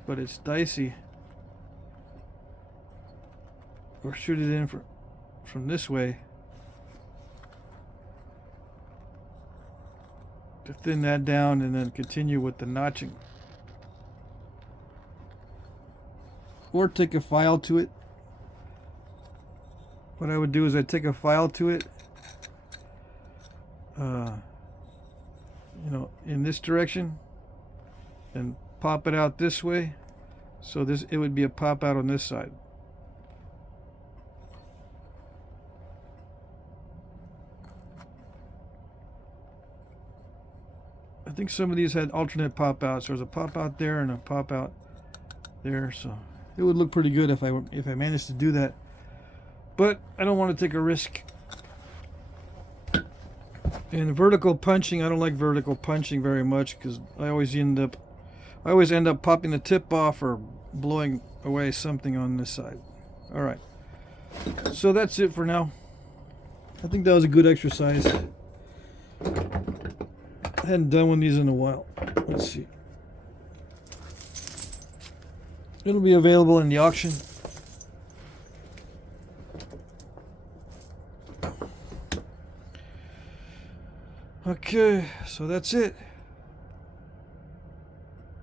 but it's dicey. Or shoot it in from this way to thin that down and then continue with the notching. Or take a file to it. What I would do is I'd take a file to it, you know, in this direction, and pop it out this way, so it would be a pop out on this side. I think some of these had alternate pop outs. There was a pop out there and a pop out there, so it would look pretty good if I managed to do that. But I don't want to take a risk. And vertical punching, I don't like vertical punching very much because I always end up popping the tip off or blowing away something on this side. All right. So that's it for now. I think that was a good exercise. I hadn't done one of these in a while. Let's see. It'll be available in the auction. Okay, so that's it.